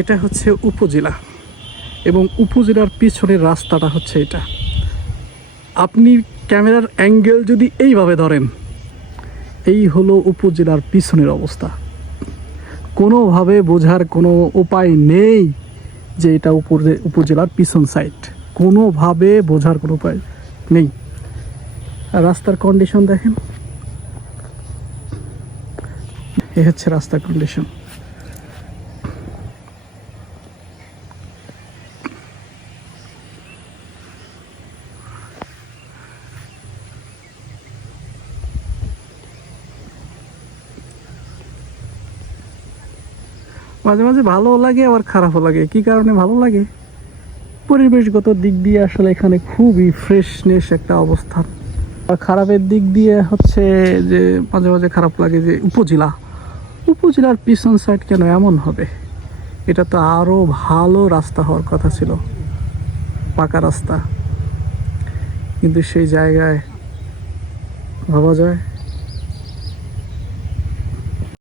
এটা হচ্ছে উপজেলা এবং উপজেলার পিছনের রাস্তাটা হচ্ছে এটা। আপনি ক্যামেরার অ্যাঙ্গেল যদি এইভাবে ধরেন, এই হলো উপজেলার পিছনের অবস্থা। কোনোভাবে বোঝার কোনো উপায় নেই যে এটা উপরে উপজেলার পিছন সাইড কোনোভাবে বোঝার কোনো উপায় নেই। রাস্তার কন্ডিশন দেখেন। এ হচ্ছে রাস্তার কন্ডিশন মাঝে মাঝে ভালো লাগে, আবার খারাপও লাগে। কি কারণে ভালো লাগে? পরিবেশগত দিক দিয়ে আসলে এখানে খুবই ফ্রেশনেস একটা অবস্থান আর খারাপের দিক দিয়ে হচ্ছে যে মাঝে মাঝে খারাপ লাগে যে উপজেলা। উপজেলার পিছন সাইড কেন এমন হবে? এটা তো আরও ভালো রাস্তা হওয়ার কথা ছিল। পাকা রাস্তা। কিন্তু সেই জায়গায় ভাবা যায়